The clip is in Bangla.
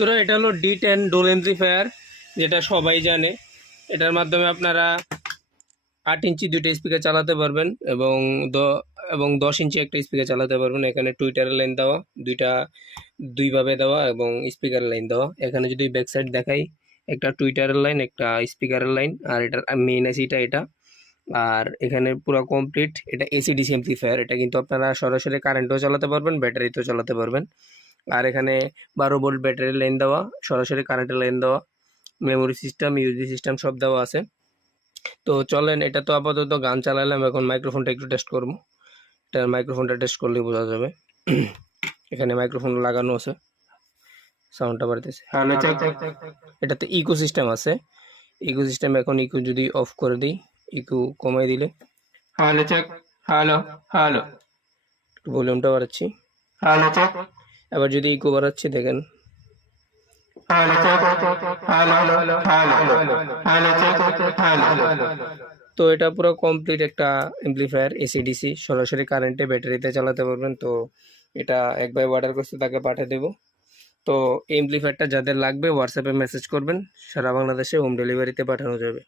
বন্ধুরা, এটা হলো D10 ডোল এমপ্লিফায়ার, যেটা সবাই জানে। এটার মাধ্যমে আপনারা 8 ইঞ্চি দুইটা স্পিকার চালাতে পারবেন এবং 10 ইঞ্চি একটা স্পিকার চালাতে পারবেন। এখানে টুইটারের লাইন দেওয়া, দুইভাবে দেওয়া এবং স্পিকারের লাইন দেওয়া। এখানে যদি ব্যাক সাইড দেখাই, একটা টুইটারের লাইন, একটা স্পিকারের লাইন, আর এটার মেইন এসিটা এটা। আর এখানে পুরো কমপ্লিট এটা এসি ডিসি এমপ্লিফায়ার। এটা কিন্তু আপনারা সরাসরি কারেন্টও চালাতে পারবেন, ব্যাটারিতেও চালাতে পারবেন। আর এখানে 12 ভোল্ট ব্যাটারির লাইন দেওয়া, সরাসরি কারেন্টের লাইন দেওয়া, মেমোরি সিস্টেম, ইউএসবি সিস্টেম সব দেওয়া আছে। তো চলেন, এটা তো আপাতত গান চালালাম, এখন মাইক্রোফোনটা একটু টেস্ট করবো। এটার মাইক্রোফোনটা টেস্ট করলেই বোঝা যাবে। এখানে মাইক্রোফোন লাগানো আছে, সাউন্ডটা বাড়তেছে। Hello check. এটাতে ইকো সিস্টেম আছে। ইকো সিস্টেম, এখন ইকো যদি অফ করে দিই, ইকো কমাই দিলে, হ্যালো চেক, হ্যালো হ্যালো, একটু ভলিউমটা বাড়াচ্ছি, হ্যালো চেক। এবার যদি ইকো বাড়াচ্ছি, দেখেন, hello check, hello hello hello hello check, hello. তো এটা পুরো কমপ্লিট একটা এমপ্লিফায়ার, এসি ডিসি, সরাসরি কারেন্টে ব্যাটারিতে চালাতে পারবেন। তো এটা এক ভাই অর্ডার করতে, তাকে পাঠিয়ে দেবো। তো এই এমপ্লিফায়ারটা যাদের লাগবে হোয়াটসঅ্যাপে মেসেজ করবেন, সারা বাংলাদেশে হোম ডেলিভারিতে পাঠানো যাবে।